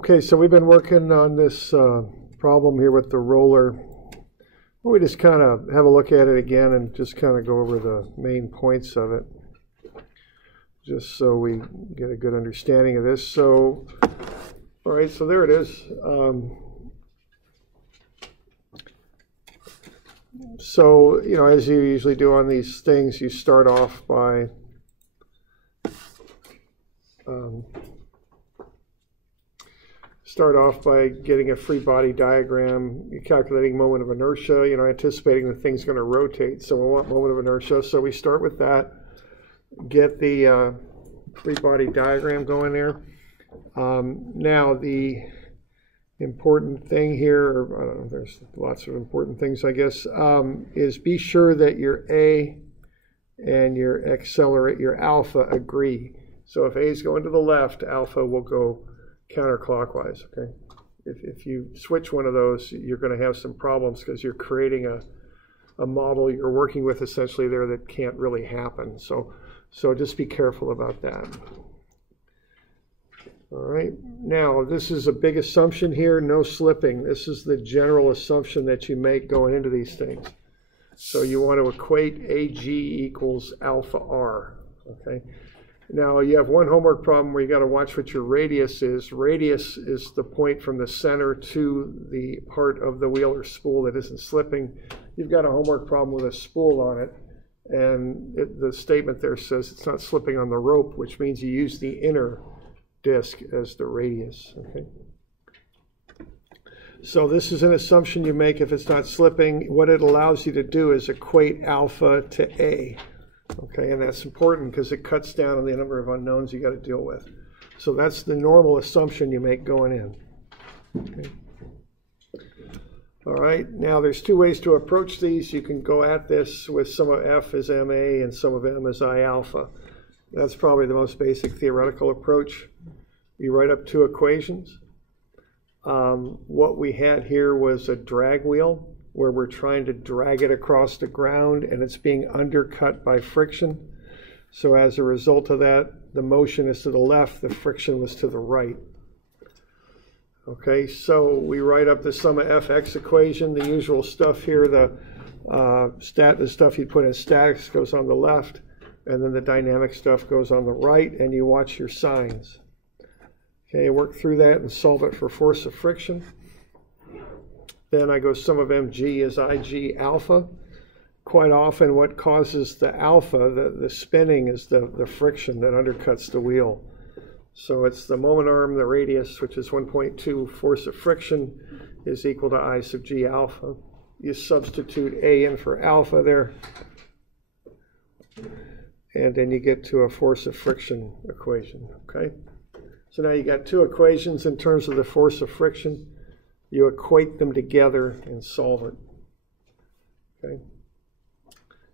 Okay, so we've been working on this problem here with the roller. We just kind of have a look at it again and just kind of go over the main points of it, just so we get a good understanding of this. So, all right, so there it is. So, you know, as you usually do on these things, you start off by getting a free body diagram. You're calculating moment of inertia, you know, anticipating the thing's going to rotate. So we want moment of inertia. So we start with that, get the free body diagram going there. Now the important thing here, I don't know, there's lots of important things, I guess, is be sure that your A and your alpha agree. So if A is going to the left, alpha will go counterclockwise, okay? If you switch one of those, you're going to have some problems because you're creating a model you're working with essentially there that can't really happen. So just be careful about that. All right, now this is a big assumption here, no slipping. This is the general assumption that you make going into these things. So you want to equate AG equals alpha R, okay? Now you have one homework problem where you got to watch what your radius is. Radius is the point from the center to the part of the wheel or spool that isn't slipping. You've got a homework problem with a spool on it, and the statement there says it's not slipping on the rope, which means you use the inner disk as the radius, okay? So this is an assumption you make if it's not slipping. What it allows you to do is equate alpha to A. Okay, and that's important because it cuts down on the number of unknowns you got to deal with. So that's the normal assumption you make going in. Okay. All right, now there's two ways to approach these. You can go at this with some of F as MA and some of M as I alpha. That's probably the most basic theoretical approach. You write up two equations. What we had here was a drag wheel, where we're trying to drag it across the ground and it's being undercut by friction. So as a result of that, the motion is to the left, the friction was to the right. Okay, so we write up the sum of Fx equation, the usual stuff here, the stuff you'd put in statics goes on the left, and then the dynamic stuff goes on the right, and you watch your signs. Okay, work through that and solve it for force of friction. Then I go sum of mg is Ig alpha. Quite often what causes the alpha, the spinning, is the friction that undercuts the wheel. So it's the moment arm, the radius, which is 1.2, force of friction is equal to I sub g alpha. You substitute A in for alpha there, and then you get to a force of friction equation, okay? So now you got two equations in terms of the force of friction. You equate them together and solve it, okay?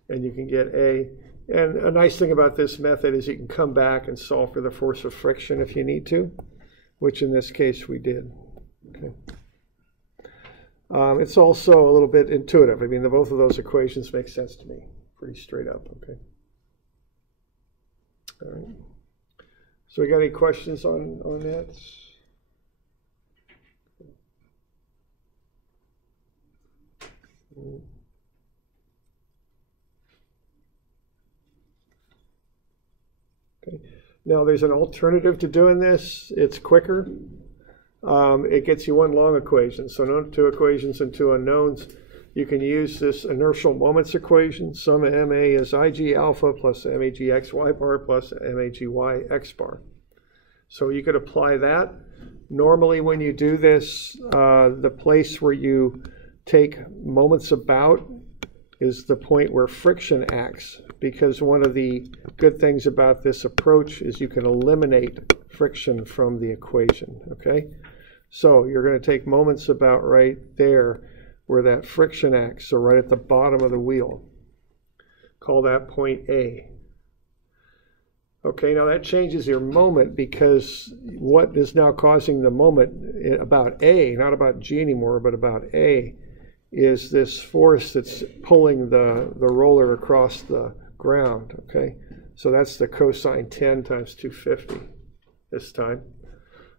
And you can get A. And a nice thing about this method is you can come back and solve for the force of friction if you need to, which in this case we did, okay? It's also a little bit intuitive. I mean, both of those equations make sense to me, pretty straight up, okay? All right. So we got any questions on that? Okay. Now there's an alternative to doing this. It's quicker. It gets you one long equation. So no two equations and two unknowns. You can use this inertial moments equation. Sum of MA is Ig alpha plus MAG xy bar plus MAG y x bar. So you could apply that. Normally when you do this, the place where you take moments about is the point where friction acts, because one of the good things about this approach is you can eliminate friction from the equation, okay? So you're going to take moments about right there where that friction acts, so right at the bottom of the wheel. Call that point A. Okay, now that changes your moment, because what is now causing the moment about A, not about G anymore, but about A, is this force that's pulling the roller across the ground, okay? So that's the cosine 10 times 250 this time.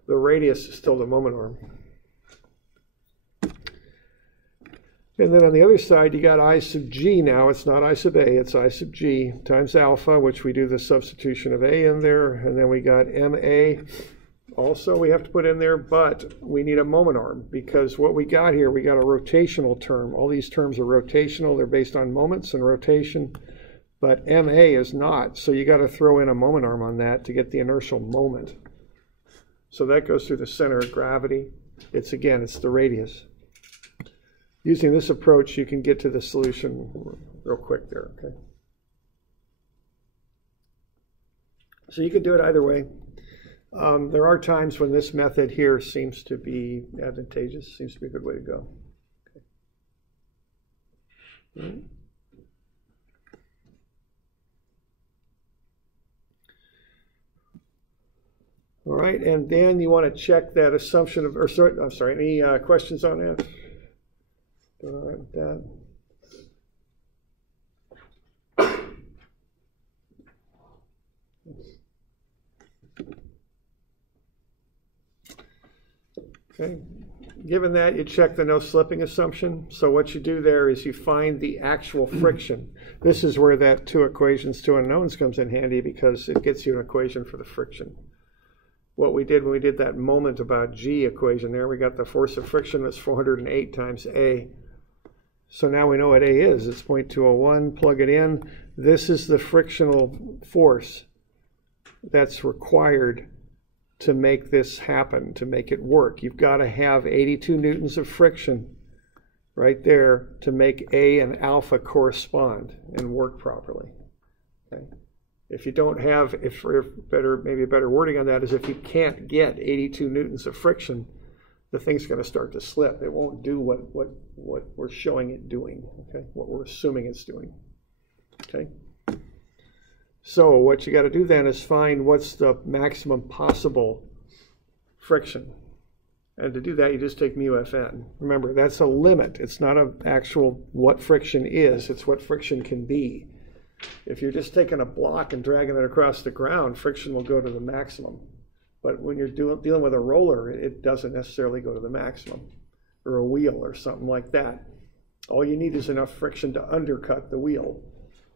The radius is still the moment arm. And then on the other side, you got I sub g now. It's not I sub a, it's I sub g times alpha, which we do the substitution of a in there. And then we got ma. Also, we have to put in there, but we need a moment arm because what we got here, we got a rotational term. All these terms are rotational. They're based on moments and rotation, but ma is not. So you got to throw in a moment arm on that to get the inertial moment. So that goes through the center of gravity. It's the radius. Using this approach, you can get to the solution real quick there, okay? So you could do it either way. There are times when this method here seems to be advantageous, seems to be a good way to go. Okay. All right, and then you want to check that assumption of, any questions on that? Doing all right with that? Okay. Given that, you check the no slipping assumption. So what you do there is you find the actual friction. This is where that two equations, two unknowns comes in handy because it gets you an equation for the friction. What we did when we did that moment about G equation there, we got the force of friction was 408 times A. So now we know what A is. It's 0.201, plug it in. This is the frictional force that's required to make this happen, to make it work. You've got to have 82 newtons of friction right there to make A and alpha correspond and work properly. Okay? If you don't have, maybe a better wording on that is if you can't get 82 newtons of friction, the thing's going to start to slip. It won't do what we're showing it doing, okay? What we're assuming it's doing, okay? So what you got to do then is find what's the maximum possible friction. And to do that, you just take mu Fn. Remember, that's a limit. It's not an actual what friction is. It's what friction can be. If you're just taking a block and dragging it across the ground, friction will go to the maximum. But when you're dealing with a roller, it doesn't necessarily go to the maximum, or a wheel or something like that. All you need is enough friction to undercut the wheel.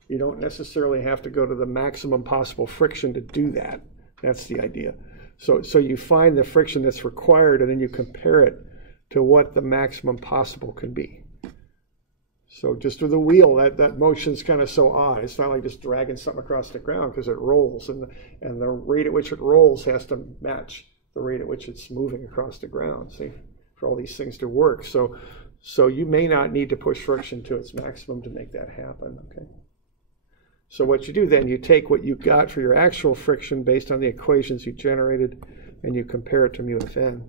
You don't necessarily have to go to the maximum possible friction to do that. That's the idea. So you find the friction that's required and then you compare it to what the maximum possible can be. So just with the wheel, that motion's kind of so odd. It's not like just dragging something across the ground because it rolls, and the rate at which it rolls has to match the rate at which it's moving across the ground, see, for all these things to work. So you may not need to push friction to its maximum to make that happen, okay? So what you do then, you take what you got for your actual friction based on the equations you generated, and you compare it to mu Fn.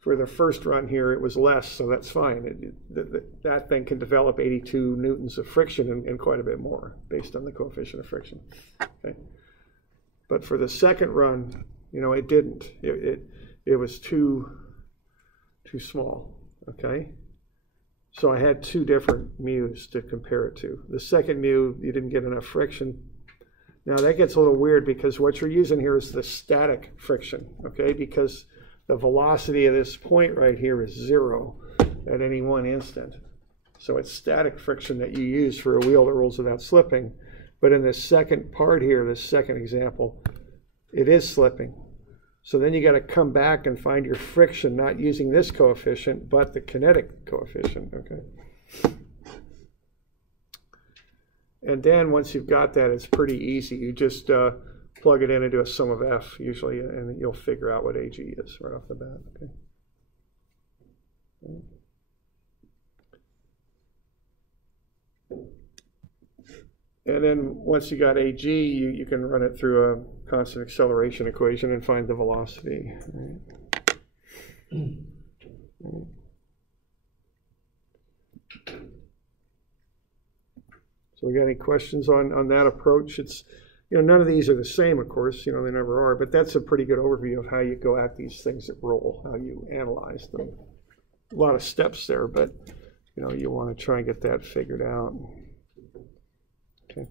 For the first run here, it was less, so that's fine. That thing can develop 82 newtons of friction and quite a bit more based on the coefficient of friction. Okay? But for the second run, it didn't. It was too small. Okay? So I had two different mu's to compare it to. The second mu, you didn't get enough friction. Now that gets a little weird because what you're using here is the static friction, okay? Because the velocity of this point right here is 0 at any one instant. So it's static friction that you use for a wheel that rolls without slipping. But in this second part here, this second example, it is slipping. So then you got to come back and find your friction, not using this coefficient, but the kinetic coefficient, okay? And then once you've got that, it's pretty easy. You just plug it in and do a sum of F usually, and you'll figure out what AG is right off the bat, okay? And then once you got AG, you can run it through a constant acceleration equation and find the velocity. Right? So we got any questions on that approach? It's, none of these are the same, of course, they never are, but that's a pretty good overview of how you go at these things that roll, how you analyze them. A lot of steps there, but, you want to try and get that figured out. Okay.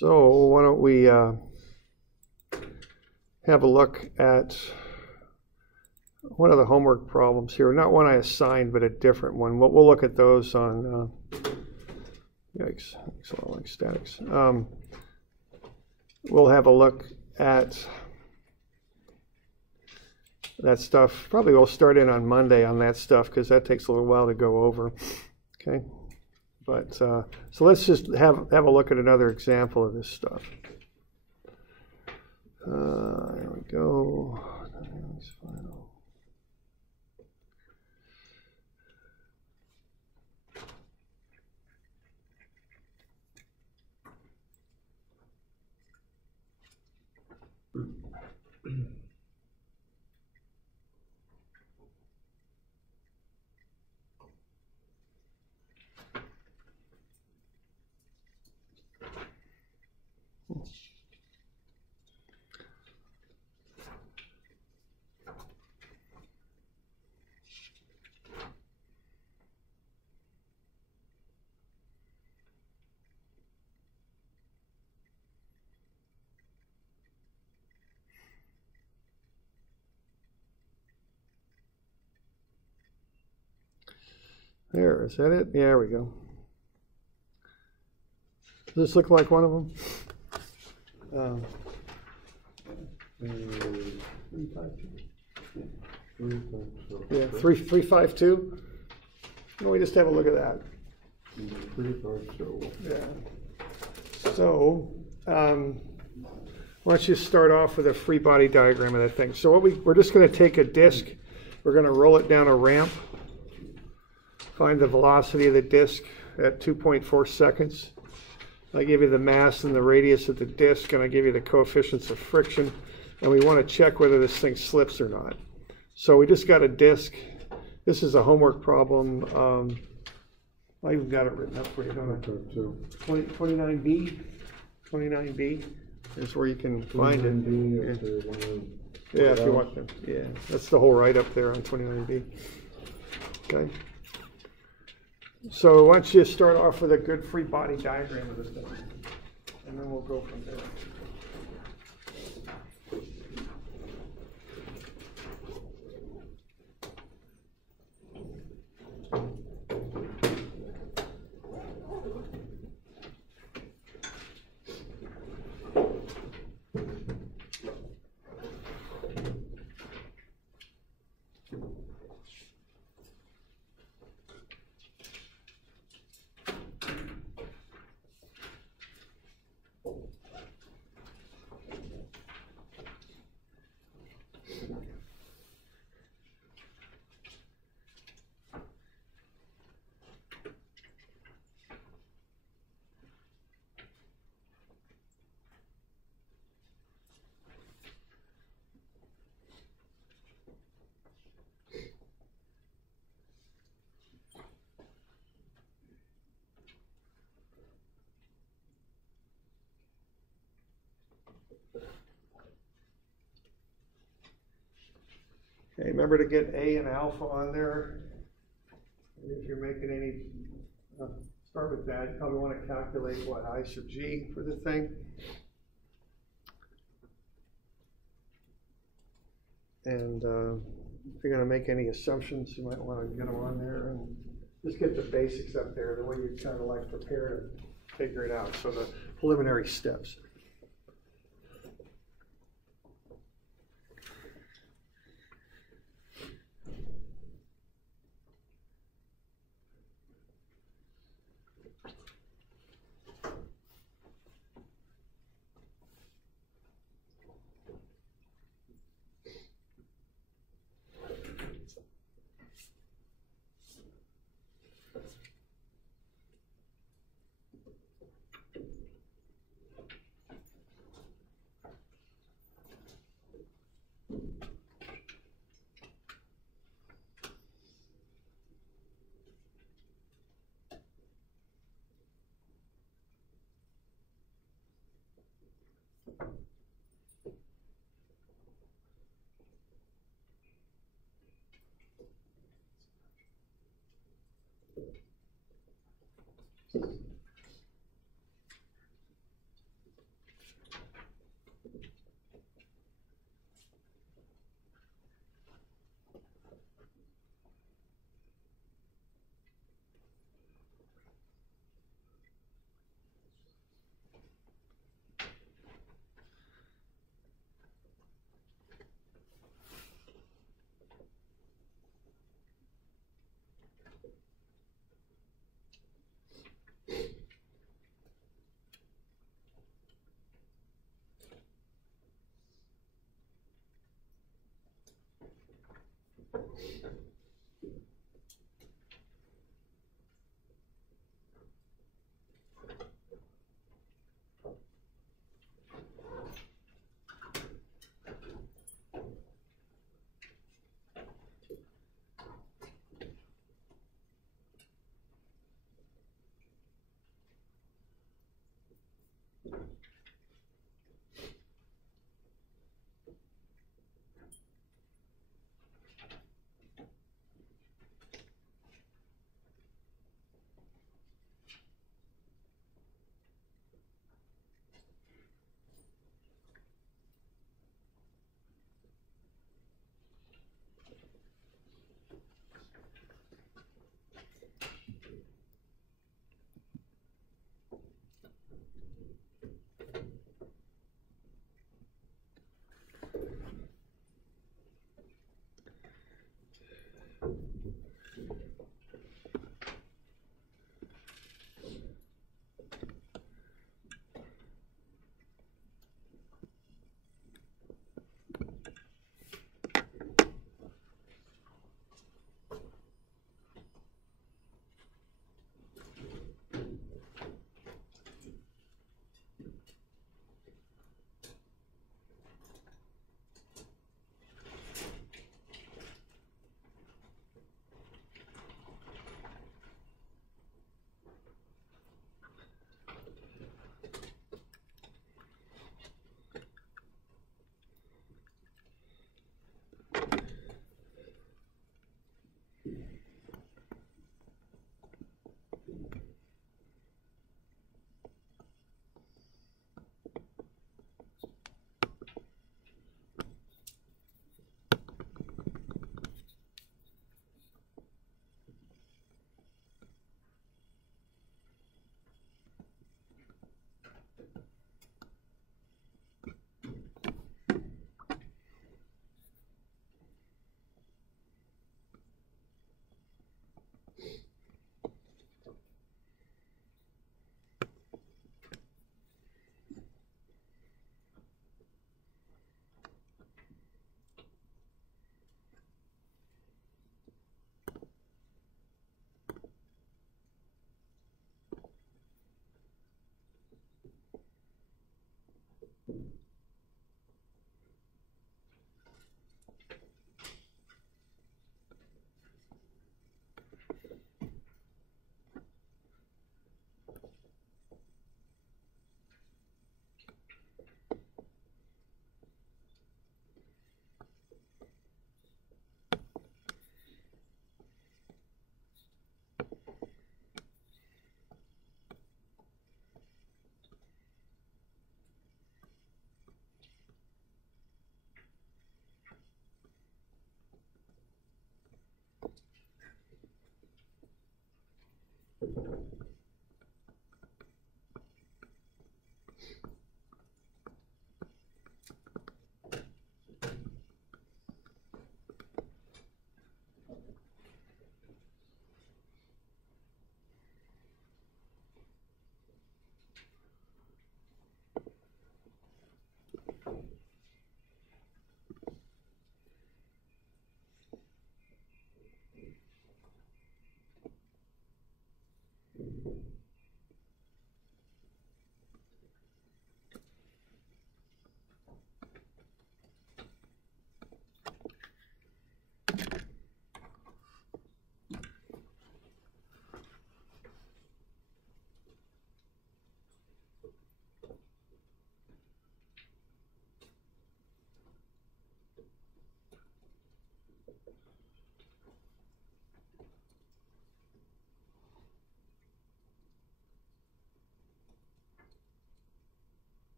So why don't we have a look at one of the homework problems here. Not one I assigned, but a different one. We'll look at those on, yikes, it's a lot like statics. We'll have a look at that stuff. Probably we'll start in on Monday on that stuff because that takes a little while to go over. Okay, but so let's just have a look at another example of this stuff. There we go. There, is that it? Yeah, there we go. Does this look like one of them? 352. Yeah, 352. Why don't we just have a look at that? 352. Yeah. So, why don't you start off with a free body diagram of that thing? So we're just going to take a disc. We're going to roll it down a ramp. Find the velocity of the disc at 2.4 seconds. I give you the mass and the radius of the disc, and I give you the coefficients of friction, and we want to check whether this thing slips or not. So we just got a disc. This is a homework problem. I even got it written up for you, don't I? 29B. 29B is where you can find it. Yeah, if you want them. Yeah, that's the whole write-up there on 29B. Okay. So why don't you start off with a good free body diagram of this thing, and then we'll go from there. Okay, remember to get A and alpha on there. And if you're making any, start with that. You probably want to calculate what I sub G for the thing. And if you're going to make any assumptions, you might want to get them on there and just get the basics up there, the way you kind of like prepare to figure it out. So the preliminary steps.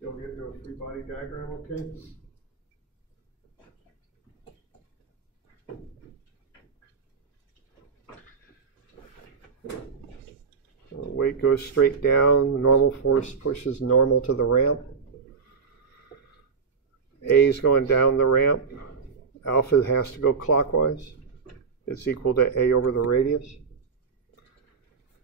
You'll get to a Freebody diagram, okay? Weight goes straight down, normal force pushes normal to the ramp. A is going down the ramp. Alpha has to go clockwise. It's equal to A over the radius.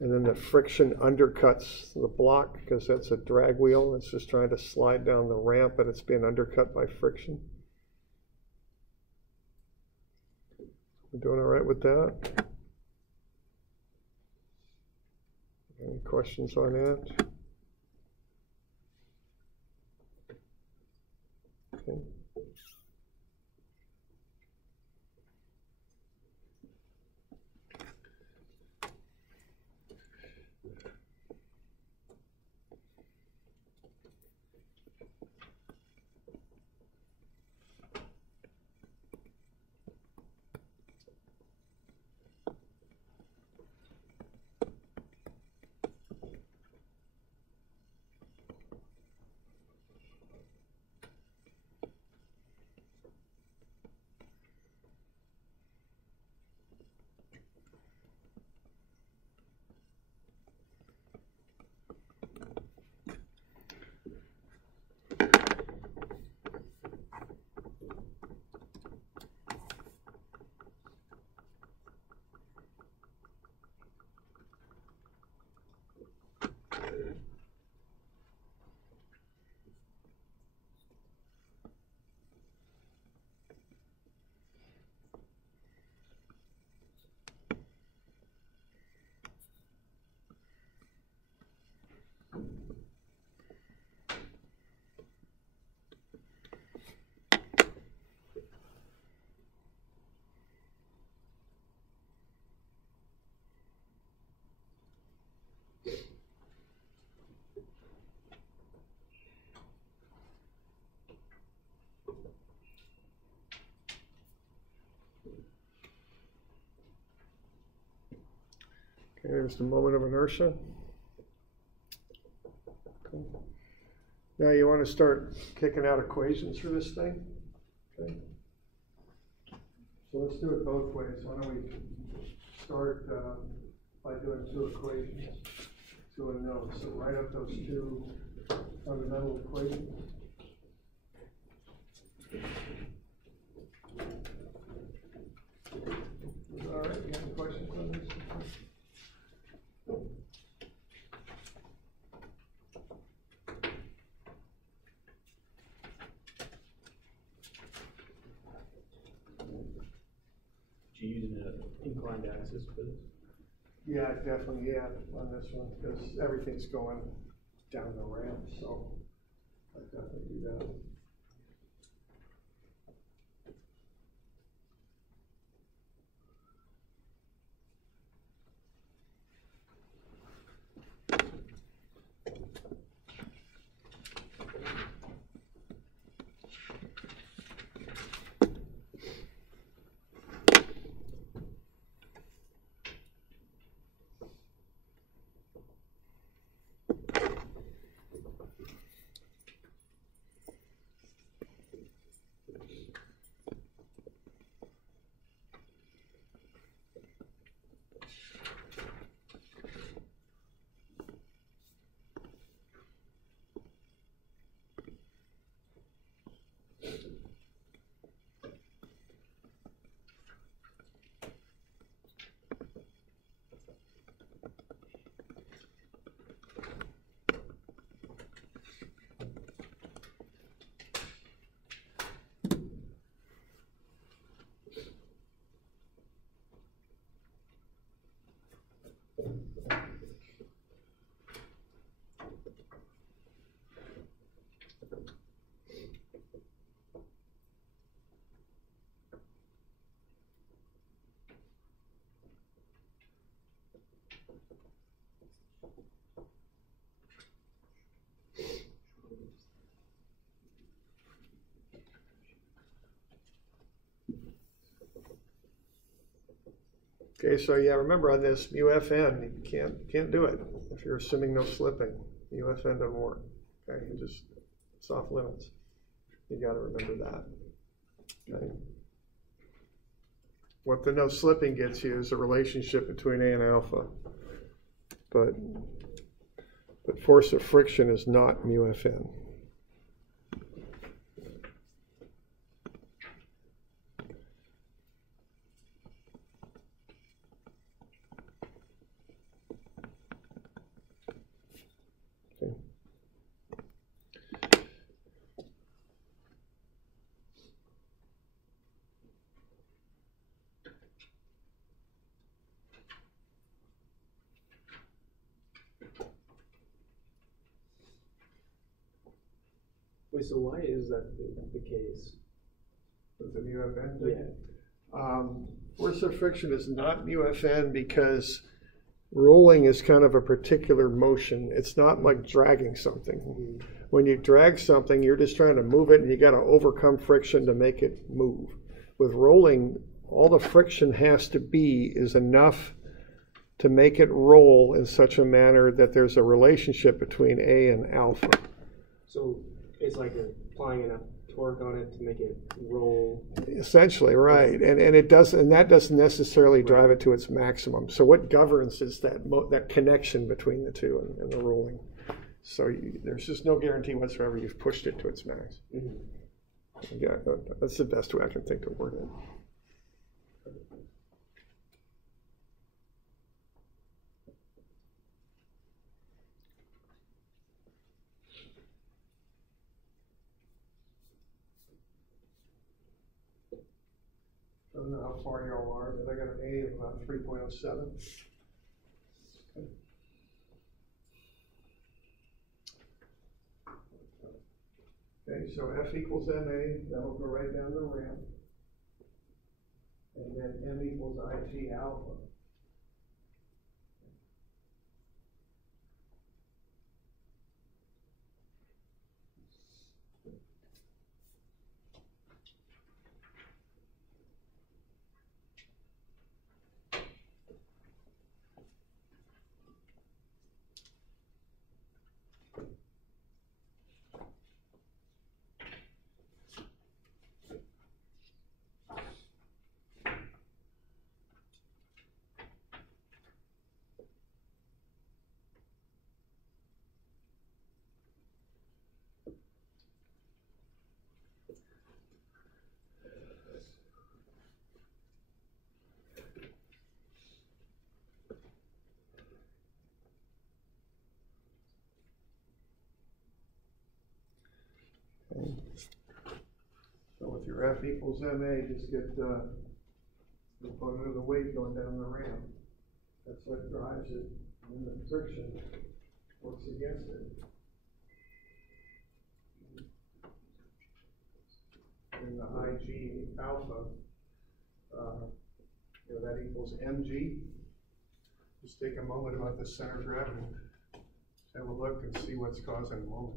And then the friction undercuts the block because that's a drag wheel. It's just trying to slide down the ramp, but it's being undercut by friction. We're doing all right with that. Any questions on that? Okay. There's the moment of inertia. Okay. Now you want to start kicking out equations for this thing. Okay. So let's do it both ways. Why don't we start by doing two equations to a node. So write up those two fundamental equations. All right, you have any questions on this? You using an inclined axis for this? Yeah, definitely, yeah, on this one, because everything's going down the ramp, so I definitely do that. Okay, so yeah, remember on this mu Fn, you can't do it if you're assuming no slipping. Mu Fn doesn't work. Okay, you just, it's off limits. You got to remember that. Okay. What the no slipping gets you is a relationship between A and alpha, but force of friction is not mu Fn. Wait, so why is that the case? With the mu Fn? Yeah. Force of friction is not mu Fn because rolling is kind of a particular motion. It's not like dragging something. Mm-hmm. When you drag something, you're just trying to move it and you got to overcome friction to make it move. With rolling, all the friction has to be is enough to make it roll in such a manner that there's a relationship between A and alpha. So it's like applying enough torque on it to make it roll. Essentially, right, and it does, and that doesn't necessarily drive it to its maximum. So what governs is that connection between the two and the rolling. So there's just no guarantee whatsoever you've pushed it to its max. Mm-hmm. Yeah, that's the best way I can think to word it. I don't know how far y'all are, but I got an A of about 3.07. Okay, so F equals MA, that'll go right down the ramp. And then M equals IG alpha. your F equals MA, just get the component of the weight going down the ramp. That's what drives it, and the friction works against it. And the IG alpha, that equals mg. Just take a moment about the center of gravity. Have a look and see what's causing the moment,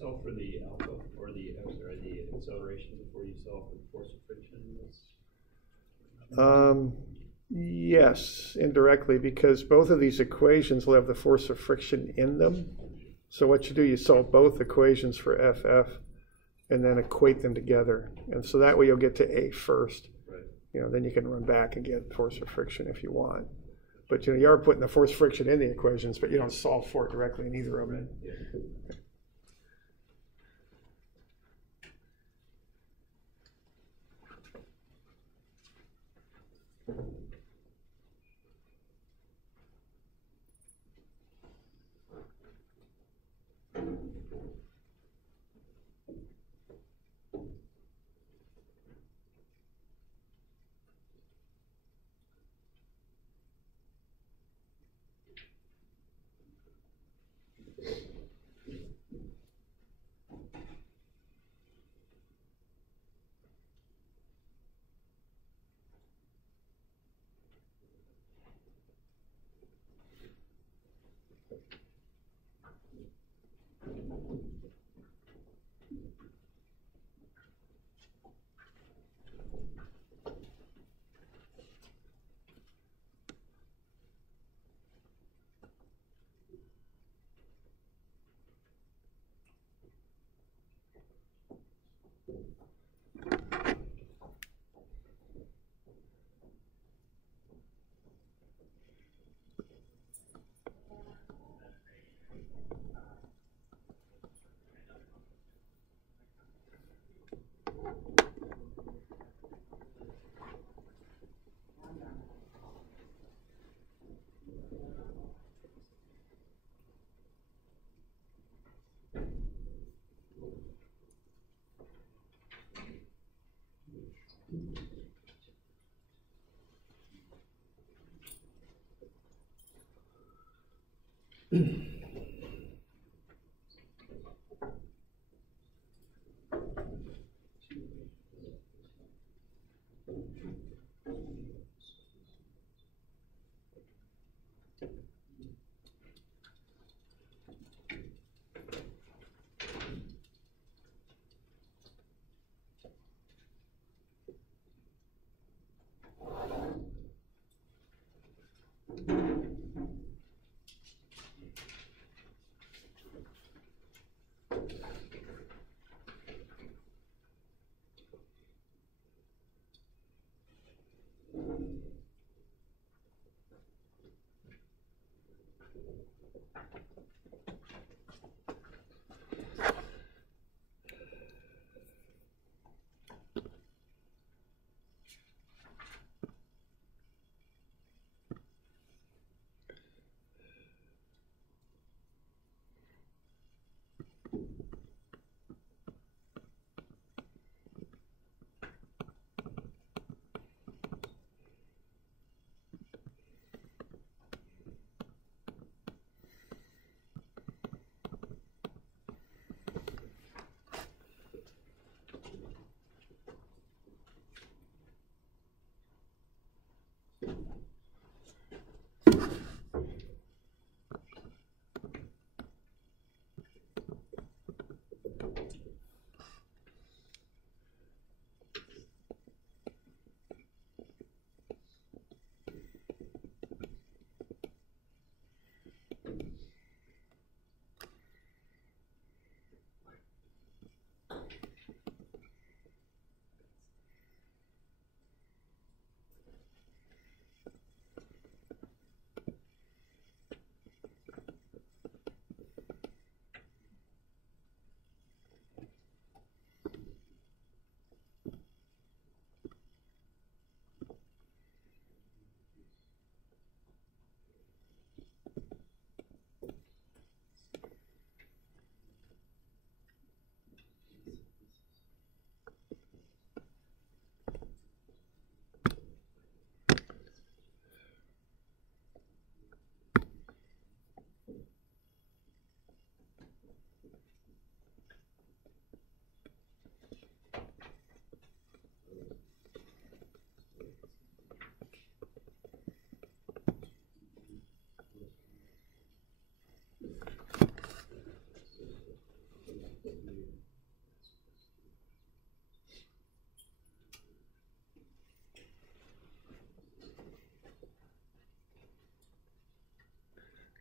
Solve for the alpha or the acceleration before you solve for the force of friction? Yes, indirectly, because both of these equations will have the force of friction in them. So what you do, you solve both equations for FF and then equate them together. And so that way you'll get to A first. Right. Then you can run back and get force of friction if you want. But you are putting the force of friction in the equations, but you don't solve for it directly in either of them. Right. Yeah.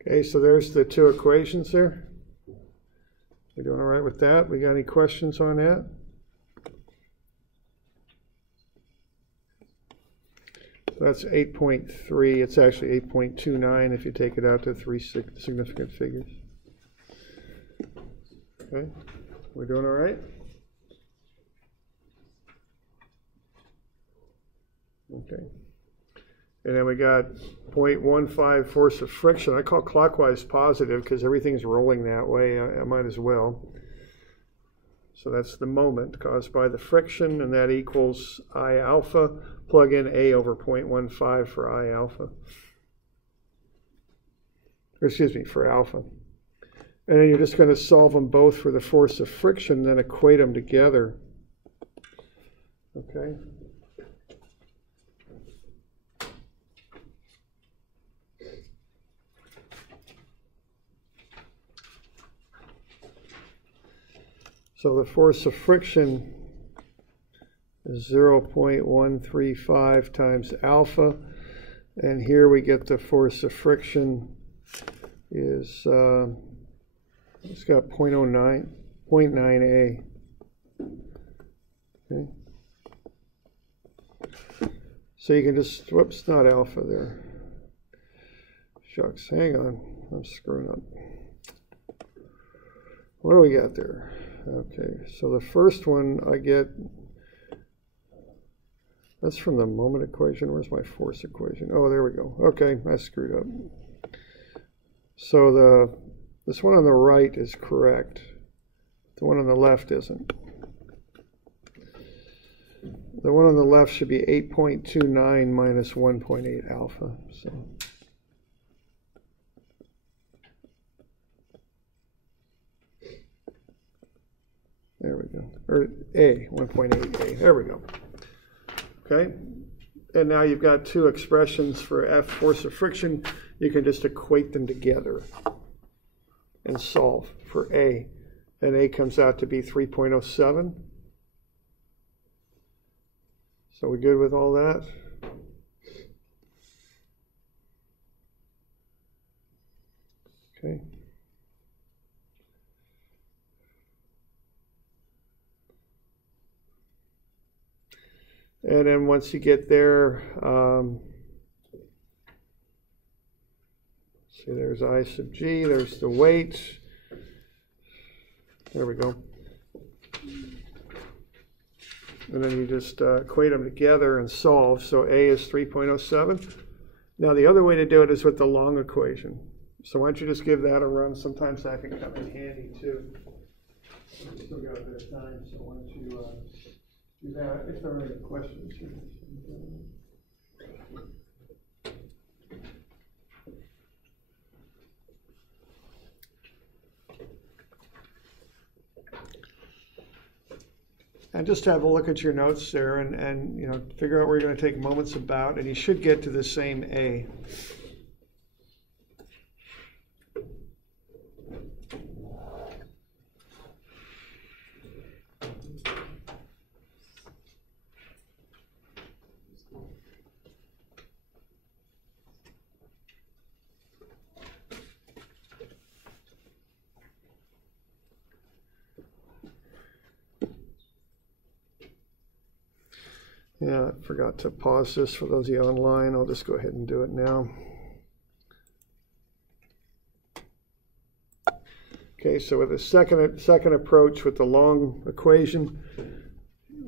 Okay, so there's the two equations there. We doing all right with that? We got any questions on that? So that's 8.3. It's actually 8.29 if you take it out to three significant figures. Okay, we're doing all right? Okay. And then we got 0.15 force of friction. I call clockwise positive because everything's rolling that way. I might as well. So that's the moment caused by the friction, and that equals I alpha. Plug in A over 0.15 for I alpha. Or excuse me, for alpha. And then you're just going to solve them both for the force of friction, then equate them together. Okay. So the force of friction is 0.135 times alpha, and here we get the force of friction is, it's got 0.09, 0.9A. Okay. So you can just, whoops, not alpha there. Shucks, hang on, I'm screwing up. What do we got there? Okay, so the first one I get, that's from the moment equation. Where's my force equation? Oh, there we go. Okay, I screwed up. So this one on the right is correct. The one on the left isn't. The one on the left should be 8.29 minus 1.8 alpha. So. There we go. Or A, 1.8A. There we go. Okay. And now you've got two expressions for F, force of friction. You can just equate them together and solve for A. And A comes out to be 3.07. So we good with all that? Okay. And then once you get there, see, there's I sub G, there's the weight. There we go. And then you just equate them together and solve. So A is 3.07. Now the other way to do it is with the long equation. So why don't you just give that a run? Sometimes that can come in handy too. We've still got a bit of time, so why don't you do that if there are any questions. And just have a look at your notes there and you know, figure out where you're going to take moments about, and you should get to the same A. Yeah, I forgot to pause this for those of you online. I'll just go ahead and do it now. Okay, so with the second approach with the long equation,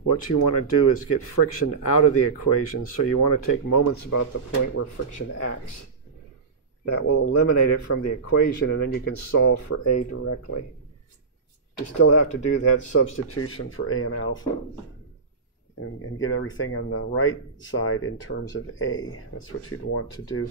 what you want to do is get friction out of the equation. So you want to take moments about the point where friction acts. That will eliminate it from the equation, and then you can solve for A directly. You still have to do that substitution for A and alpha. And get everything on the right side in terms of A. That's what you'd want to do.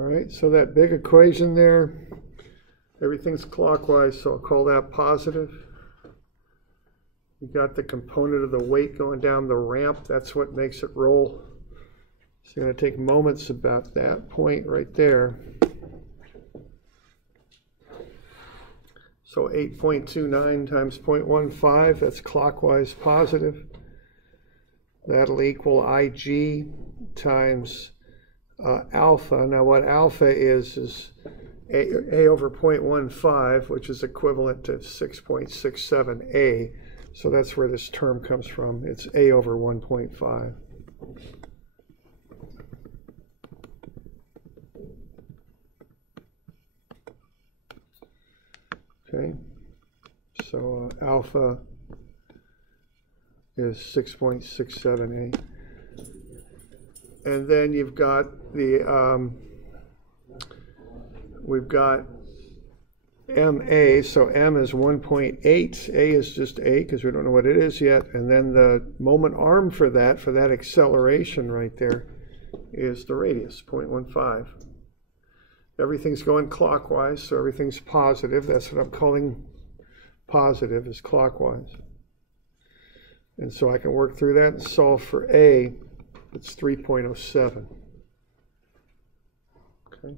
All right, so that big equation there, everything's clockwise, so I'll call that positive. You got the component of the weight going down the ramp. That's what makes it roll. So you're going to take moments about that point right there. So 8.29 times 0.15, that's clockwise positive. That'll equal IG times alpha. Now what alpha is A over 0.15, which is equivalent to 6.67A. So that's where this term comes from. It's A over 1.5. Okay, so alpha is 6.67A. And then you've got the, we've got MA, so M is 1.8, A is just A because we don't know what it is yet, and then the moment arm for that acceleration right there, is the radius, 0.15. Everything's going clockwise, so everything's positive. That's what I'm calling positive, is clockwise. And so I can work through that and solve for A. It's 3.07. Okay.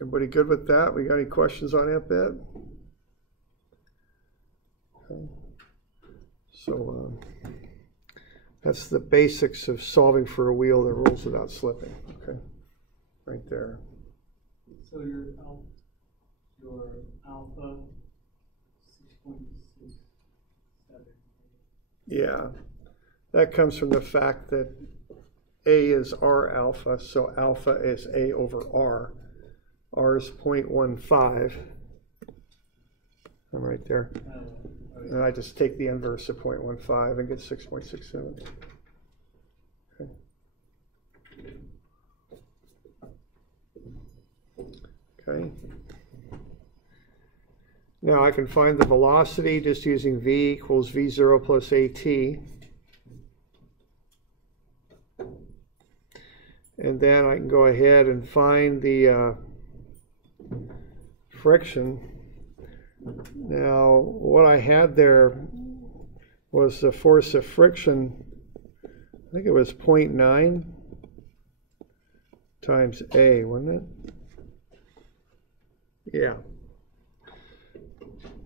Everybody good with that? We got any questions on that bit? Okay. So that's the basics of solving for a wheel that rolls without slipping. Okay, right there. So your alpha 6.67. Yeah, that comes from the fact that A is R alpha, so alpha is A over R. R is 0.15. I'm right there. And I just take the inverse of 0.15 and get 6.67. Okay. Okay. Now I can find the velocity just using V equals V0 plus AT. And then I can go ahead and find the friction. Now, what I had there was the force of friction, I think it was 0.9 times A, wasn't it? Yeah.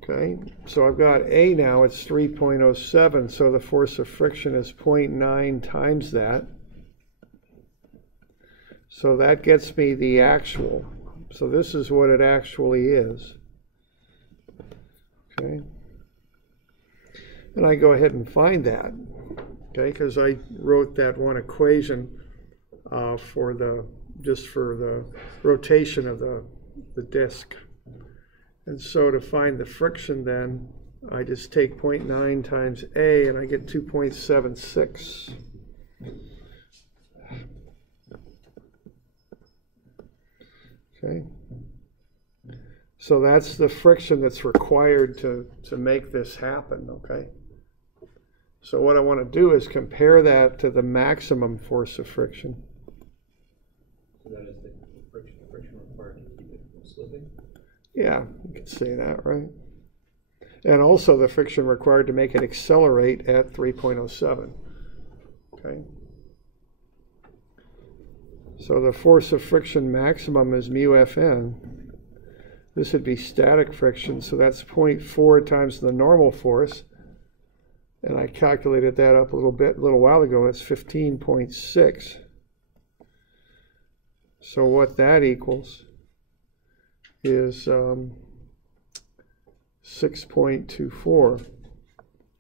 Okay, so I've got A now, it's 3.07, so the force of friction is 0.9 times that. So that gets me the actual. So this is what it actually is. Okay, and I go ahead and find that, okay, because I wrote that one equation for the rotation of the disc. And so to find the friction then, I just take 0.9 times A and I get 2.76. Okay. So that's the friction that's required to make this happen, okay? So what I want to do is compare that to the maximum force of friction. So that is the friction required to keep it from slipping? Yeah, you could say that, right? And also the friction required to make it accelerate at 3.07, okay? So the force of friction maximum is mu Fn. This would be static friction, so that's 0.4 times the normal force. And I calculated that up a little while ago. It's 15.6. So what that equals is 6.24.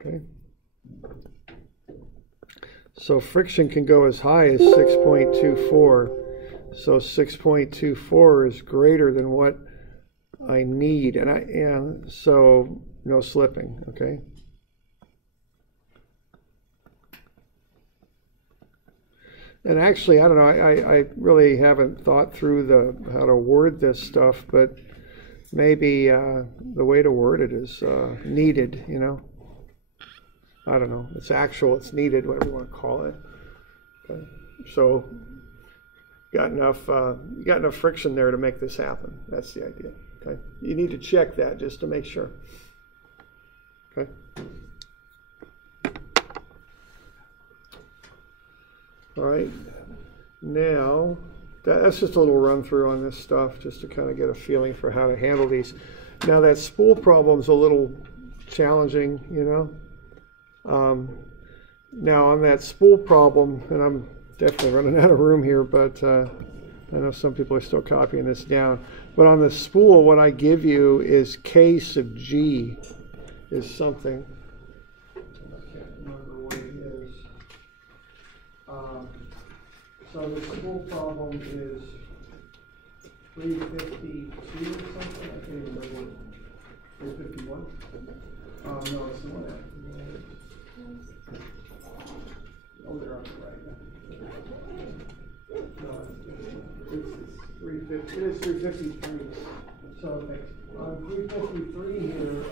Okay. So friction can go as high as 6.24. So 6.24 is greater than what I need, and so no slipping, okay? And actually, I don't know, I really haven't thought through how to word this stuff, but maybe the way to word it is needed, you know? I don't know, it's actual, it's needed, whatever you want to call it. Okay? So you got enough friction there to make this happen. That's the idea. Okay? You need to check that just to make sure. Okay? All right. Now, that's just a little run through on this stuff, just to kind of get a feeling for how to handle these. Now that spool problem's a little challenging, you know. Now on that spool problem, and I'm definitely running out of room here, but I know some people are still copying this down. But on the spool, what I give you is K sub G is something. I can't remember what it is. So the spool problem is 352 or something. I can't even remember. 351? No, it's the one after. Oh, they're on the right now. No, it's 350. It is 353. So on 353 here,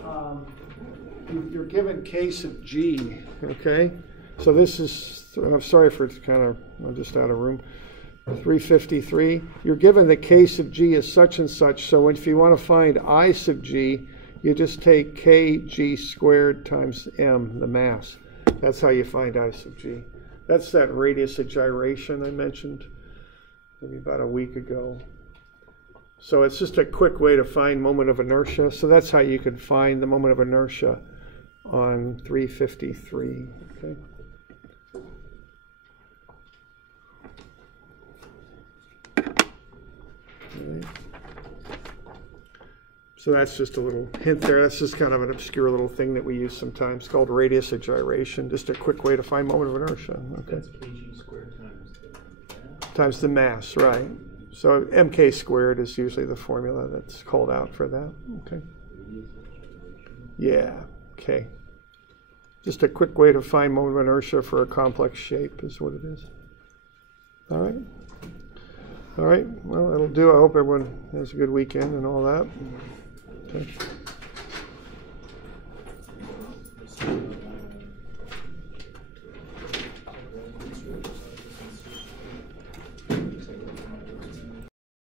you're given K sub G. Okay. So this is, and I'm sorry for I'm just out of room. 353. You're given the K sub G is such and such. So if you want to find I sub G, you just take kg squared times m, the mass. That's how you find I sub G. That's that radius of gyration I mentioned maybe about a week ago. So it's just a quick way to find moment of inertia. So that's how you could find the moment of inertia on 353. Okay. Right. So that's just a little hint there. That's just kind of an obscure little thing that we use sometimes called radius of gyration. Just a quick way to find moment of inertia. Okay. That's kg squared times the mass, right. So mk squared is usually the formula that's called out for that. Okay. Yeah, okay. Just a quick way to find moment of inertia for a complex shape is what it is. All right. All right, well, that'll do. I hope everyone has a good weekend and all that. Okay.